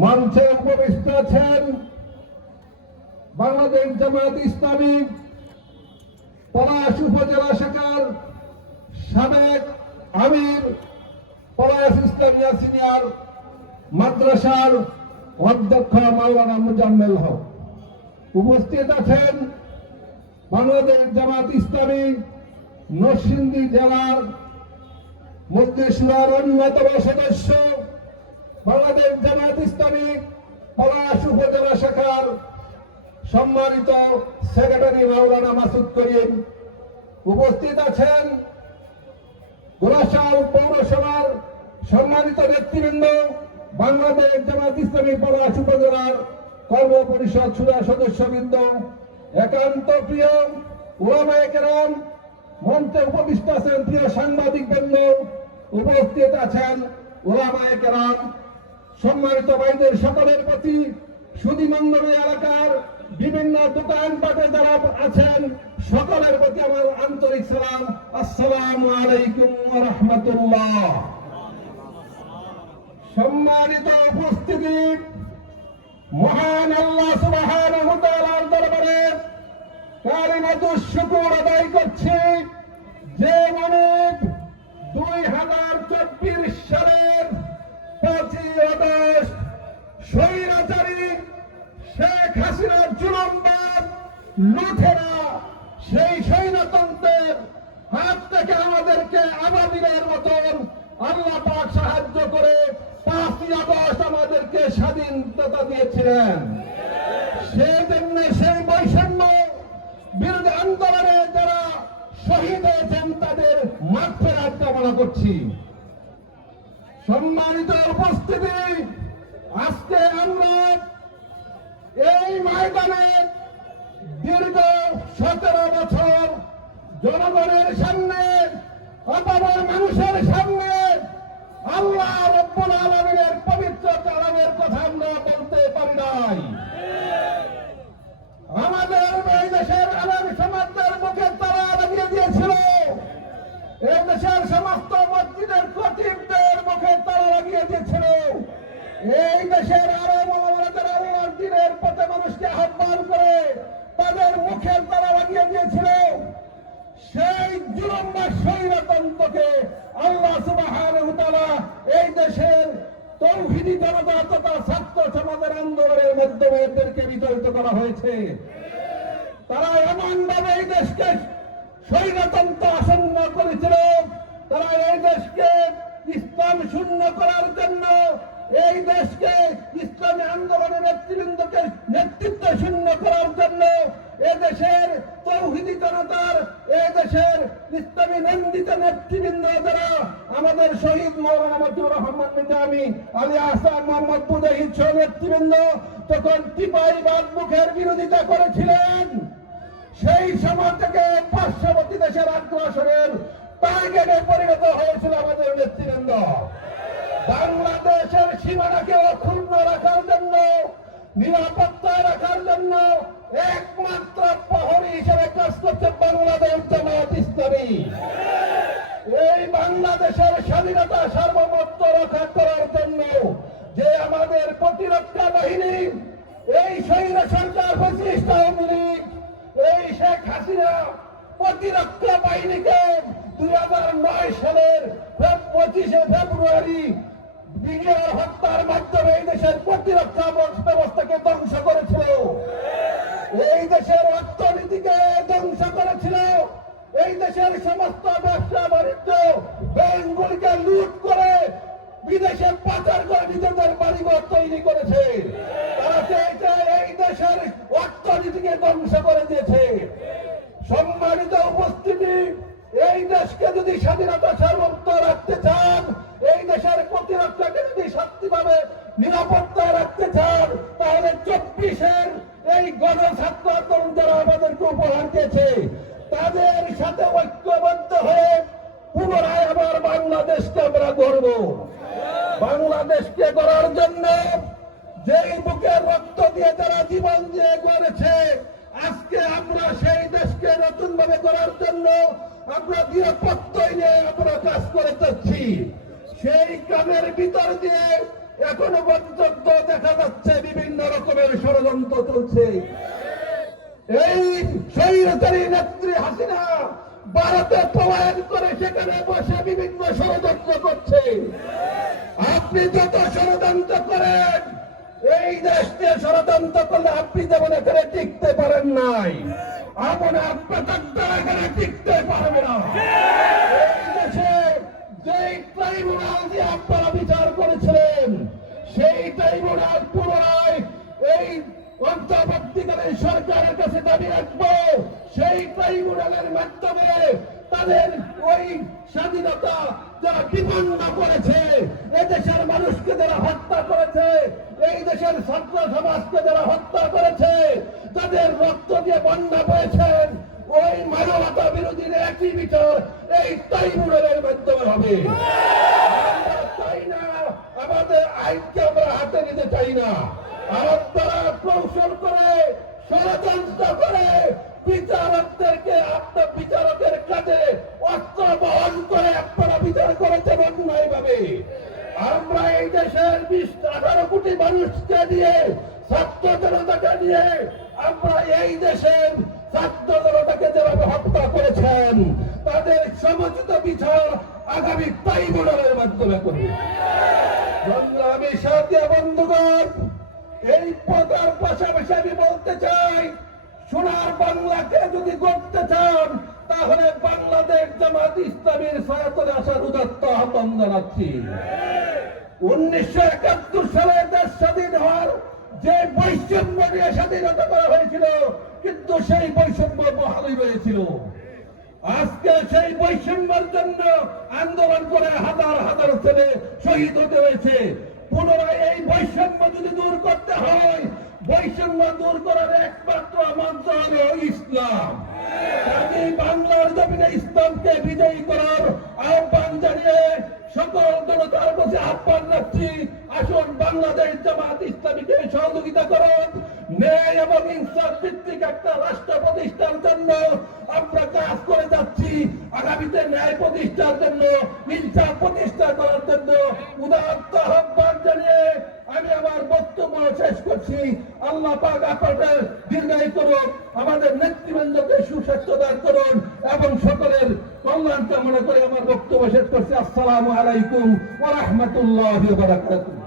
মঞ্চে উপবিষ্ট আছেন বাংলাদেশ জামায়াত ইসলামী পলাশ উপজেলা শাখার সাবেক আমির পলাশ ইসলামিয়া সিনিয়র মাদ্রাসার অধ্যক্ষ মাওলানা মুজাম্মেল হক। উপস্থিত আছেন বাংলাদেশ জামায়াত ইসলামী নরসিংদী জেলার মধ্যশুরার অন্যতম সদস্য বাংলাদেশ জামায়াত ইসলামী পলাশ উপজেলা শাখার সম্মানিত সেক্রেটারি মাওলানা মাসুদ করিম। উপস্থিত আছেন গোলাশাল পৌরসভার সম্মানিত নেতৃবৃন্দ, বাংলাদেশ জামায়াত ইসলামী পলাশ উপজেলার কর্ম পরিষদ সদস্যবৃন্দ, একান্ত প্রিয় উলামায়ে কেরাম, মঞ্চে উপবিষ্ট আছেন প্রিয় সাংবাদিকবৃন্দ, উপস্থিত আছেন উলামায়ে কেরাম, সম্মানিত ভাইদের সকলের প্রতি সুধীমণ্ডলী এলাকার বিভিন্ন দোকানপাটে যারা আছেন সকলের প্রতি আমার আন্তরিক সালাম। আসসালামু আলাইকুম ওয়া রাহমাতুল্লাহ। সম্মানিত উপস্থিতি, মহান আল্লাহ সুবহানাহু ওয়া তাআলার দরবারে কালিমাতুশ শুকর আদায় করছি যে মানব 2024 সালের 5 আগস্ট স্বৈরাচারী শেখ হাসিনার জুলুমবাদ লুঠেরা সেই স্বৈরতন্ত্রের হাত থেকে আমাদেরকে আবাদিনের মতন আল্লাহ পাক সাহায্য করে 5 আগস্ট আমাদেরকে স্বাধীনতা দিয়েছিলেন। সেই জন্য সেই বৈষম্য বিরোধী আন্দোলনে যারা শহীদ হয়েছেন তাদের মাগফিরাত কামনা করছি। সম্মানিত উপস্থিতি, আজকে আমরা এই ময়দানে দীর্ঘ 17 বছর জনগণের সামনে অপার মানুষের সামনে আল্লাহ রাব্বুল আলামিনের পবিত্র কালামের কথা আমরা বলতে পারি নাই। আমাদের এই দেশের আলেম সমাজের মুখে তালা লাগিয়ে দিয়েছিল, এই দেশের সমস্ত মসজিদের খতিবদের মুখে তালা লাগিয়ে দিয়েছিল, এই দেশের আলেম ওলামাদের আল্লাহর দ্বীনের পথে মানুষকে আহ্বান করে তাদের মুখে তালা লাগিয়ে দিয়েছিল। সেই জুলুম বা স্বৈরতন্ত্রকে আল্লাহ সুবহানাহু ওয়া তাআলা এই দেশের তৌহিদি জনতা তথা ছাত্র সমাজের আন্দোলনের মাধ্যমে এদেরকে বিতাড়িত করা হয়েছে। তারা এমনভাবে এই দেশকে স্বৈরতন্ত্র আসন্ন করেছিল, তারা এই দেশকে ইসলাম শূন্য করার জন্য, এই দেশকে ইসলামী আন্দোলনের নেতৃবৃন্দকে নেতৃত্ব শূন্য করার জন্য, এদেশের তৌহিদি জনতার, এদেশের ইসলামী নন্দিত নেতৃবৃন্দ যারা আমাদের শহীদ মাওলানা মতিউর রহমান নিজামী, আলী আহসান মোহাম্মদ মুজাহিদ সহ নেতৃবৃন্দ তখন টিপাইবাদ মুখের বিরোধিতা করেছিলেন। সেই সময় থেকে পার্শ্ববর্তী দেশের আগ্রাসনের টার্গেটে পরিণত হয়েছিল আমাদের নেতৃবৃন্দ। বাংলাদেশের সীমানাকে অক্ষুণ্ণ রাখার জন্য, নিরাপত্তায় রাখার জন্য একমাত্র প্রহরী হিসেবে কাজ করছে বাংলাদেশ জামায়াত ইসলামী। এই বাংলাদেশের স্বাধীনতা সার্বভৌমত্ব রক্ষা করার জন্য যে আমাদের প্রতিরক্ষা বাহিনী, এই সৈন্য সরকার ফ্যাসিস্ট আওয়ামী লীগ, এই শেখ হাসিনা প্রতিরক্ষা বাহিনীকে 2009 সালের 25 ফেব্রুয়ারি বিজয়ের হত্যার মাধ্যমে এই দেশের প্রতিরক্ষা ব্যবস্থাকে ধ্বংস করেছিল, এই দেশের অর্থনীতিকে ধ্বংস করেছিল, এই দেশের সমস্ত ব্যবসা বাণিজ্য ব্যাংকগুলিকে লুট করে বিদেশে পাচার করে নিজেদের বাড়িঘর তৈরি করেছে। তারা চেয়েছে এই দেশের অর্থনীতিকে ধ্বংস করে দিয়েছে। সম্মানিত উপস্থিতি, এই দেশকে যদি স্বাধীনতা সার্বভৌমত্ব রাখতে চান, এই দেশের প্রতিরক্ষাকে যদি সত্যিভাবে নিরাপত্তায় রাখতে চান, তাহলে 24-এর এই গণছাত্র আন্দোলন যারা আমাদেরকে উপহার দিয়েছে তাদের সাথে ঐক্যবদ্ধ হয়ে পুনরায় আবার বাংলাদেশকে আমরা গড়ব। বাংলাদেশকে গড়ার জন্য যেই বুকের রক্ত দিয়ে যারা জীবন দিয়ে গড়েছে, আজকে আমরা সেই দেশকে নতুন ভাবে গড়ার জন্য আমরা দৃঢ় প্রত্যয় নিয়ে আমরা কাজ করে যাচ্ছি। সেই কাজের ভিতর দিয়ে এখনো পর্যন্ত দেখা ষড়যন্ত্র চলছে। এই স্বৈরাচারী নেত্রী হাসিনা ভারতে পলায়ন করে সেখানে বসে বিভিন্ন ষড়যন্ত্র করছে। আপনি যত ষড়যন্ত্র করেন, এই দেশকে ষড়যন্ত্র করলে আপনি যেমন এখানে টিকতে পারেন নাই, আপনি আপনার এখানে টিকতে পারবে না। এই দেশে যেই ট্রাইব্যুনাল দিয়ে আপনারা বিচার করেছিলেন, সেই ট্রাইব্যুনাল পুনরায় এই অন্তর্বর্তীকালীন সরকারের কাছে দাবি রাখবো, সেই ট্রাইব্যুনালের মাধ্যমে তাদের ওই স্বাধীনতা যারা বিপন্ন করেছে, এদেশের মানুষকে যারা হত্যা করেছে, এই দেশের ছাত্র সমাজকে যারা হত্যা করেছে, তাদের রক্ত দিয়ে বন্যা পেয়েছেন, ওই মানবতা বিরোধীর একই বিচার এই ট্রাইব্যুনালের মাধ্যমে হবে। আমরা চাই না, আমাদের আইনকে আমরা হাতে নিতে চাই না। আপনারা কৌশল করে, ষড়যন্ত্র করে বিচারকদেরকে আপনার বিচারকের কাছে অস্ত্র বহন করে আপনারা বিচার করেছেন অন্যায় ভাবে। আমরা এই দেশের 18 কোটি মানুষকে নিয়ে, ছাত্র জনতাকে নিয়ে আমরা এই দেশের ছাত্র জনতাকে যেভাবে হত্যা করেছেন, তাদের সমুচিত বিচার আগামী ট্রাইব্যুনালের মাধ্যমে করবে। সংগ্রামী সাথী বন্ধুগণ, এই পদার পাশাপাশি আমি বলতে চাই, সোনার বাংলাকে যদি গড়তে চান, তাহলে বাংলাদেশ জামাত ইসলামীর ছায়াতলে আসার উদাত্ত আহ্বান জানাচ্ছি। 1971 সালে দেশ স্বাধীন হওয়ার যে বৈষম্য নিয়ে স্বাধীনতা করা হয়েছিল, কিন্তু সেই বৈষম্য বহালই রয়েছিল। আজকে সেই বৈষম্যের জন্য আন্দোলন করে হাজার হাজার ছেলে শহীদ হতে হয়েছে। পুনরায় এই বৈষম্য যদি দূর করতে হয়, বৈষম্য দূর করার একমাত্র মন্ত্র হলো ইসলাম। আমি বাংলার জমিনে ইসলামকে বিজয়ী করার আহ্বান জানিয়ে সকল জনতার কাছে আহ্বান রাখছি, আসুন বাংলাদেশ জামাত ইসলামীকে সহযোগিতা করুন। ন্যায় এবং ইনসাফ ভিত্তিক একটা রাষ্ট্র প্রতিষ্ঠার জন্য আমরা কাজ করে যাচ্ছি। আগামীতে ন্যায় প্রতিষ্ঠার জন্য, ইনসাফ প্রতিষ্ঠা করার জন্য উদাত্ত আহ্বান জানিয়ে আমি আমার বক্তব্য শেষ করছি। আল্লাহ পাক আপনাদের দীর্ঘায়ু করুন, আমাদের নেতৃবৃন্দকে সুস্বাস্থ্য দান করুন এবং সকলের কল্যাণ কামনা করে আমার বক্তব্য শেষ করছি। আসসালামু আলাইকুম ওয়া রাহমাতুল্লাহি ওয়া বারাকাতুহু।